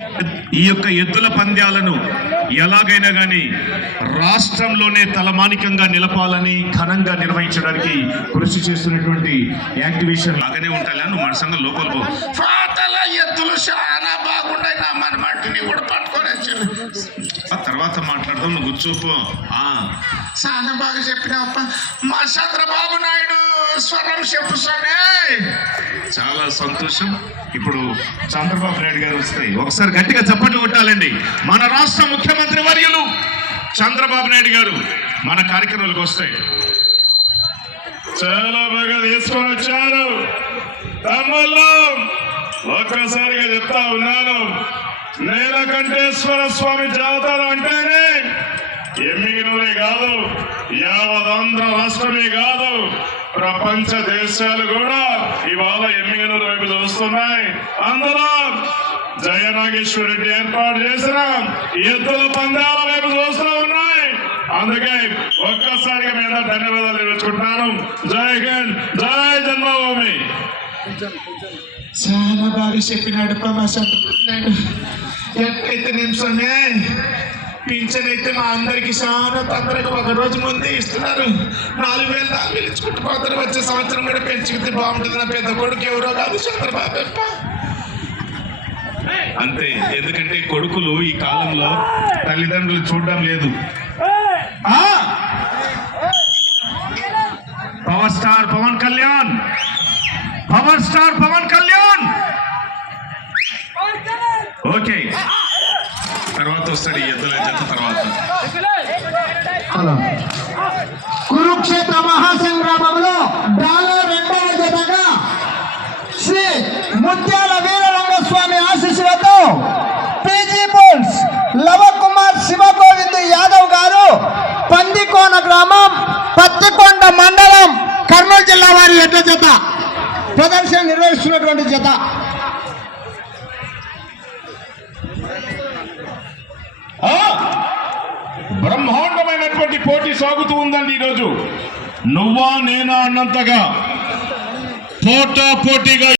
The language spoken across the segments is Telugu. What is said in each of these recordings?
ఈ యొక్క ఎద్దుల పంద్యాలను ఎలాగైనా కానీ రాష్ట్రంలోనే తలమానికంగా నిలపాలని ఘనంగా నిర్వహించడానికి కృషి చేస్తున్నటువంటి యాక్టివేషన్ లాగానే ఉంటాయి. నువ్వు మన సంఘం లోపల పో. ఎద్దులు చాలా బాగుంటాయి, నా మన మట్టిని కూడా పట్టుకొని తర్వాత మాట్లాడదాం. నువ్వు కూర్చోపో. చాలా బాగా చెప్పినావప్ప. మా చంద్రబాబు నాయుడు స్వరం చెప్పుసానే. చాలా సంతోషం. ఇప్పుడు చంద్రబాబు నాయుడు గారు వస్తాయి. ఒకసారి గట్టిగా చప్పట్లు కొట్టాలండి. మన రాష్ట్ర ముఖ్యమంత్రి వర్యులు చంద్రబాబు నాయుడు గారు మన కార్యక్రమాలకు వస్తాయి. చాలా బాగా తీసుకొని వచ్చారు. తమ్ముళ్ళు ఒక్కసారిగా చెప్తా ఉన్నాను, నీలకంఠేశ్వర స్వామి జాతర అంటేనే ఎమ్మిగినూరే కాదు, యావదాంధ్ర రాష్ట్రమే కాదు, ప్రపంచ దేశాలు కూడా ఇవాళ ఎమ్మిగినూరు వైపు చూస్తున్నాయి. అందులో జయనాగేశ్వర రెడ్డి ఏర్పాటు చేసిన ఎద్దుల పందాల వైపు చూస్తూ ఉన్నాయి. అందుకే ఒక్కసారిగా మీద ధన్యవాదాలు తెలుసుకుంటున్నాను. జై హింద్, జై జన్మభూమి. చాలా బాగా చెప్పినాడు ప్రమాణాడు. ఎక్కడైతే నిమిషమే పింఛన్ అయితే మా అందరికి చాలా తొందరగా ఒక రోజు ముందే ఇస్తున్నారు. 4,000 ఇచ్చుకుంటూ పోతారు. వచ్చే సంవత్సరం కూడా పెంచుకుంటే బాగుంటుంది. నా పెద్ద కొడుకు ఎవరో కాదు, చంద్రబాబు అంతే. ఎందుకంటే కొడుకులు ఈ కాలంలో తల్లిదండ్రులు చూడడం లేదు. Power star Pawan Kalyan, power star Pawan Kalyan. Okay, తర్వాత వస్తాడు ఈ ఎద్దుల జత. తర్వాత కురుక్షేత్ర మహాసంగ్రామంలో రెండవ జతగా శ్రీ ముత్యాల వీరరంగస్వామి ఆశీస్సులతో పీజీ బోల్స్ లవకుమార్ శివగోవింద్ యాదవ్ గారు పందికోన గ్రామం, పత్తికొండ మండలం, కర్నూలు జిల్లా వారి ఎడ్ల జత ప్రదర్శన నిర్వహిస్తున్నటువంటి జత. బ్రహ్మాండమైనటువంటి పోటీ సాగుతూ ఉందండి ఈరోజు. నువ్వా నేనా అన్నంతగా పోటా పోటీగా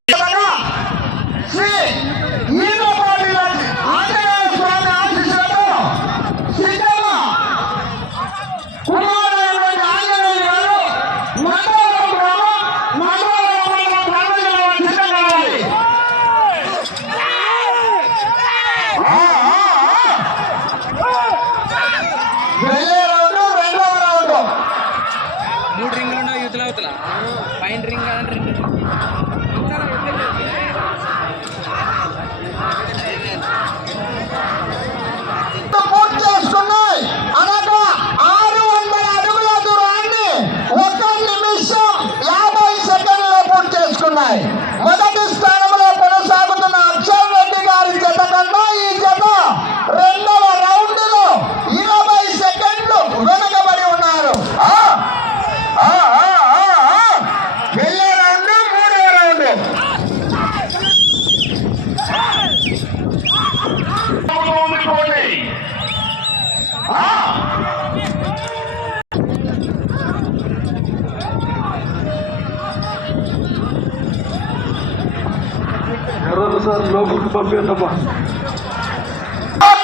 మొదటి స్థానంలో కొనసాగుతున్న అక్షర్ రెడ్డి గారి జత కన్నా ఈ జత రెండవ రౌండ్ లో 20 సెకండ్లు వెనుకబడి ఉన్నారు. వెళ్ళే రౌండ్ మూడవ రౌండ్.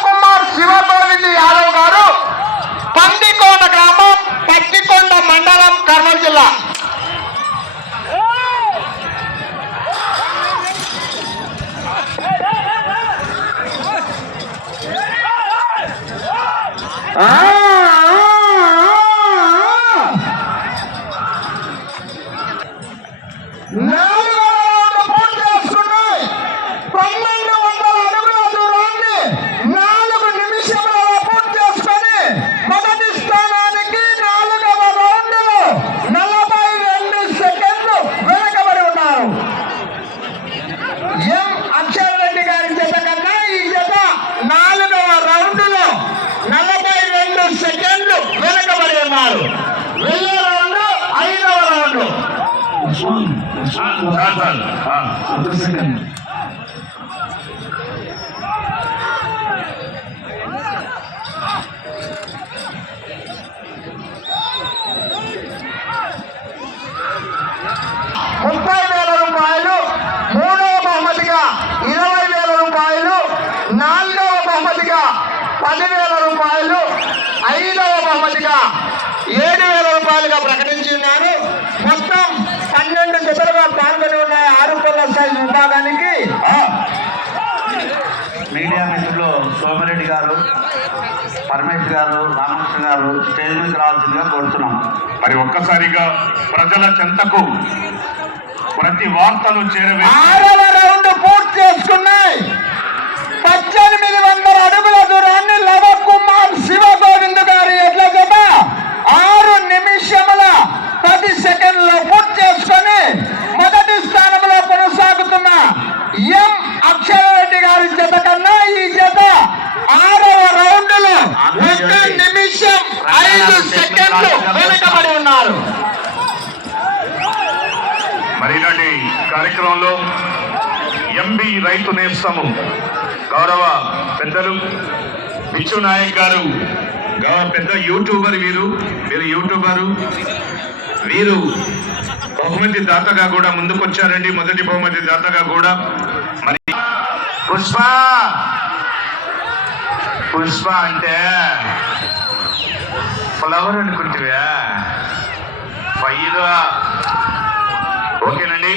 కుమార్ శివగోవింద్ యాదవ్ గారు పందికోన గ్రామం, పత్తికొండ మండలం, కర్నూలు జిల్లా. అక్షర్ రెడ్డి గారి జత కన్నా ఈ జత 4వ రౌండ్ లో 42 సెకండ్లు వెనకబడి ఉన్నారు. వెళ్ళే రౌండ్ 5వ రౌండ్. రూపాయలు, మూడో బహుమతిగా 20,000 రూపాయలు, 4వ బహుమతిగా 10,000 రూపాయలు, 5వ బహుమతిగా 7,000 రూపాయలుగా ప్రకటించి ఉన్నారు. మొత్తం 12 జతలుగా పాల్గొని ఉన్నాయి 6 పళ్ళ సైజు విభాగానికి. మీడియా మిత్రులు సోమిరెడ్డి గారు, పరమేష్ గారు, రామకృష్ణ గారు స్టేజ్ మీద రావాల్సిందిగా కోరుతున్నాం. మరి ఒక్కసారిగా ప్రజల చెంతకు ప్రతి వార్తలు చేరవే 6వ రౌండ్ పూర్తి చేసుకున్నాయి. 1800 అడుగుల దూరాన్ని లవ కుమార్ శివ గోవింద్ గారి ఎడ్ల జత 6 నిమిషముల 10 సెకండ్లు పూర్తి చేసుకొని మొదటి స్థానంలో కొనసాగుతున్న ఎం అక్షరరెడ్డి గారి జత కన్నా ఈ జత 6వ రౌండ్ లో 1 నిమిషం 5 సెకండ్లు వెనుకబడి ఉన్నారు. మరి ఇలాంటి కార్యక్రమంలో ఎంబీ రైతు నేస్తము గౌరవ పెద్దలు విచ్చు నాయక్ గారు, గౌరవ పెద్ద యూట్యూబర్, వీరు యూట్యూబరు, వీరు బహుమతి దాతగా కూడా ముందుకొచ్చారండి. మొదటి బహుమతి దాతగా కూడా. మరి పుష్ప అంటే ఫ్లవర్ అనుకుంటువా? ఓకేనండి.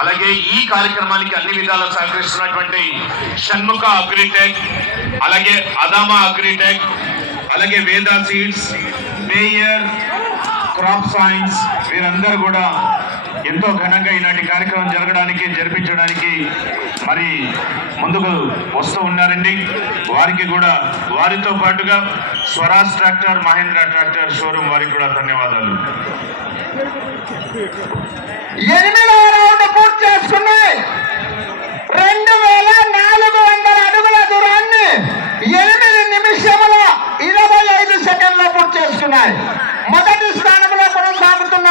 అలాగే ఈ కార్యక్రమానికి అన్ని విధాలా సహకరిస్తున్నటువంటి షణ్ముఖ అగ్రిటెక్, అలాగే అదామా అగ్రిటెక్, అలాగే వేదా సీడ్స్, బేయర్ క్రాప్ సైన్స్, వీరందరూ కూడా ఎంతో ఘనంగా ఈనాటి కార్యక్రమం జరిపించడానికి మరి ముందుకు వస్తూ ఉన్నారండి. వారికి కూడా, వారితో పాటుగా Swaraj tractor, Mahindra tractor showroom వారికి కూడా ధన్యవాదాలు. 8వ రౌండ్ పూర్తి చేసుకున్నాయి. 2400 అడుగుల దూరాన్ని 8 నిమిషముల 25 సెకండ్లు పూర్తి చేసుకున్నాయి. మొదటి స్థానంలో కొనసాగుతున్న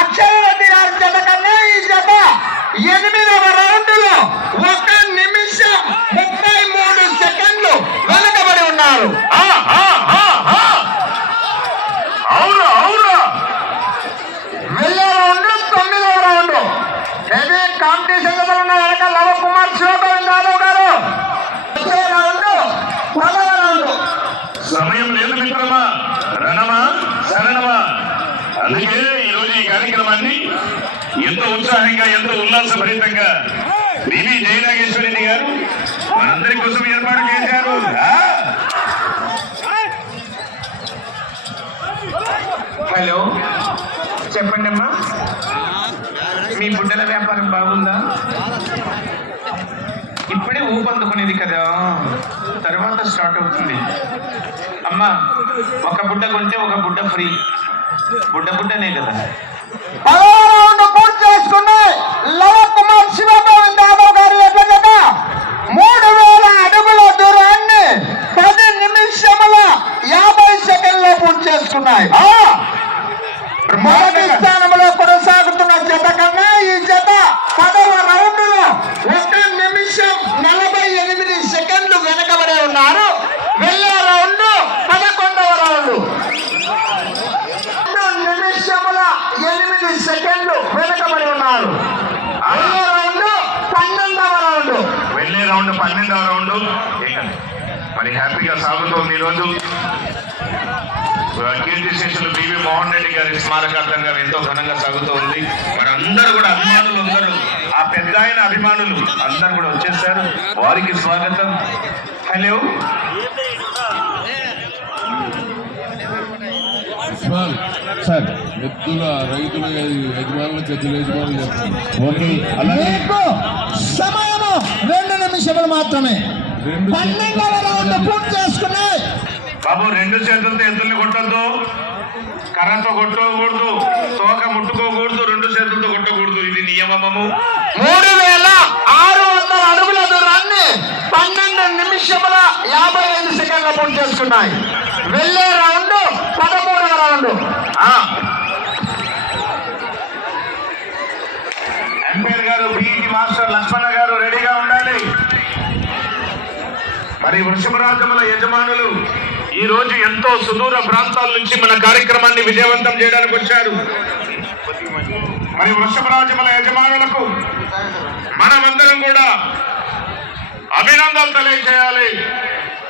అక్షరరెడ్డి గారి జత కన్నా ఈ జత 8వ రౌండ్ లో 1 నిమిషం 33 సెకండ్లు వెనుకబడి ఉన్నారు. వెళ్ళే రౌండ్ 9వ రౌండ్. హెవీ కాంపిటీషన్ వెనక లవ కుమార్ శివగోవింద్ యాదవ్ గారు. వచ్చే రౌండ్ 10వ రౌండ్. సమయం లేదు మిత్రమా, రణమా శరణమా. అందుకే ఈరోజు ఈ కార్యక్రమాన్ని ఎంతో ఉత్సాహంగా, ఎంతో ఉల్లాసభరితంగా బివి జయనాగేశ్వరరెడ్డి గారు మనందరి కోసం ఏర్పాటు చేశారు. హలో, చెప్పండి అమ్మా, మీ బుడ్డల వ్యాపారం బాగుందా? ఇప్పుడే ఊపందుకునేది కదా, తర్వాత స్టార్ట్ అవుతుంది. అమ్మా, ఒక బుడ్డ కొంటే ఒక బుడ్డ ఫ్రీ. బుడ్డనే కదా. పూర్తి చేసుకున్నాయి. లవ కుమార్ శివగోవింద్ యాదవ్ గారి ఎడ్ల జత 3000 అడుగుల దూరాన్ని 10 నిమిషముల 50 సెకండ్లో పూర్తి చేసుకున్నాయి. మొదటి స్థానంలో కొనసాగుతున్న జత కన్నా ఈ జత 10వ రౌండ్ లో 1 నిమిషం 48 సెకండ్లు వెనకబడి ఉన్నారు. వెళ్ళే రౌండ్ 11వ రౌండ్. 2 నిమిషముల 8 సెకండ్లు వెనకబడి ఉన్నారు. వెళ్ళే రౌండ్ 12వ రౌండ్. వెళ్ళే రౌండ్ 12వ రౌండ్. మరి హ్యాపీగా సాగుతోంది ఈరోజు. కీర్తి శేషులు బివి మోహన్ రెడ్డి గారి స్మారకార్థంగా ఎంతో ఘనంగా సాగుతూ ఉంది. మరి అందరూ కూడా అభిమానులు, అందరూ ఆ పెద్ద ఆయన అభిమానులు అందరూ కూడా వచ్చేసారు. వారికి స్వాగతం. హలో, సార్, ఎద్దుల రైతుల యజమానులు, జడ్జిల యజమానులు చెప్తాను. ఓకే. అలాగే సమయము 2 నిమిషములు మాత్రమే. 12వ రౌండ్ పూర్తి చేసుకున్నాయి. బాబు, 2 చేతులతో ఎద్దుల్ని కొట్టద్దు, కర్రతో కొట్టకూడదు, తోక ముట్టుకోకూడదు, 2 చేతులతో కొట్టకూడదు. ఇది నియమము. 3600 అడుగుల దూరాన్ని 12 నిమిషముల 55 సెకండ్ల పూర్తి చేసుకున్నాయి. వెళ్ళే రౌండ్ 13వ రౌండ్. ఎంపైర్ గారు, పీఈటీ మాస్టర్ లక్ష్మణ గారు రెడీగా ఉండాలి. మరి వృషభరాజముల యజమానులు ఈ రోజు ఎంతో సుదూర ప్రాంతాల నుంచి మన కార్యక్రమాన్ని విజయవంతం చేయడానికి వచ్చారు. మరి వృషభరాజముల యజమానులకు మనమందరం కూడా అభినందనలు తెలియజేయాలి.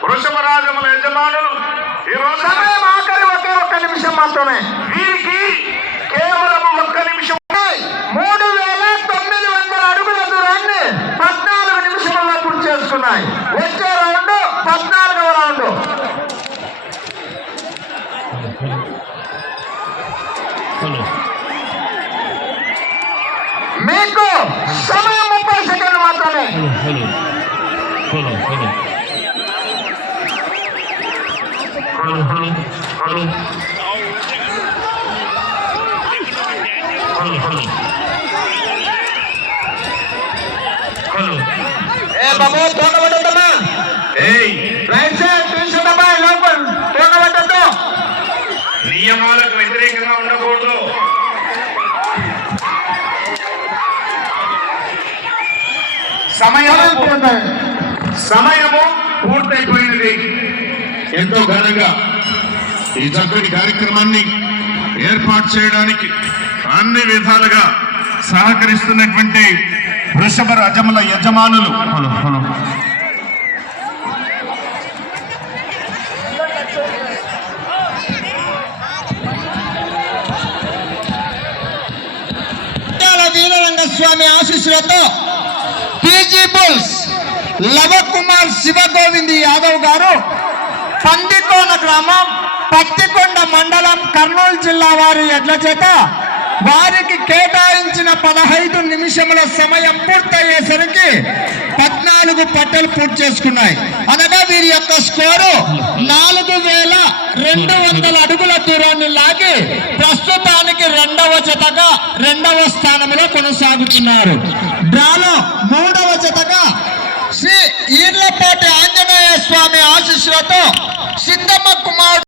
వృషభ రాజముల యజమానులు ఈ రోజు సమయం ఆఖరి ఒక్క నిమిషం మాత్రమే. వీరికి కేవలం 1 నిమిషం 3900 అడుగుల దూరాన్ని 14 నిమిషాల్లో పూర్తి చేసుకున్నాయి. వచ్చే రౌండ్ 14వ రౌండ్. మీకు సమయం 30 సెకండ్లు మాత్రమే. ఏ బాబు తోగబడ్డమ్మా, ఏయ్, రైట్ సైడ్ తీసుకుంటమ్మా, లోపల తోగబడ్డద్దు. నియమాలకు వ్యతిరేకంగా ఉండకూడదు. సమయము పూర్తయిపోయినది. ఎంతో ఘనంగా ఈ చక్కటి కార్యక్రమాన్ని ఏర్పాటు చేయడానికి అన్ని విధాలుగా సహకరిస్తున్నటువంటి వృషభ రాజముల యజమానులు వీరరంగ స్వామి ఆశీస్సులతో పీజీ బుల్స్ లవకుమార్ శివగోవింద్ యాదవ్ గారు పందికోన గ్రామం పత్తికొండ మండలం కర్నూలు జిల్లా వారి ఎడ్ల చేత వారికి కేటాయించిన 15 నిమిషముల సమయం పూర్తయ్యేసరికి 14 పట్టలు పూర్తి చేసుకున్నాయి. అనగా వీరి యొక్క స్కోరు 4200 అడుగుల దూరాన్ని లాగి ప్రస్తుతానికి 2వ జతగా 2వ స్థానంలో కొనసాగుతున్నారు. డ్రాలో 3వ జతగా శ్రీ ఈర్లపాటి ఆంజనేయ స్వామి ఆశీస్సులతో సిద్ధమ్మ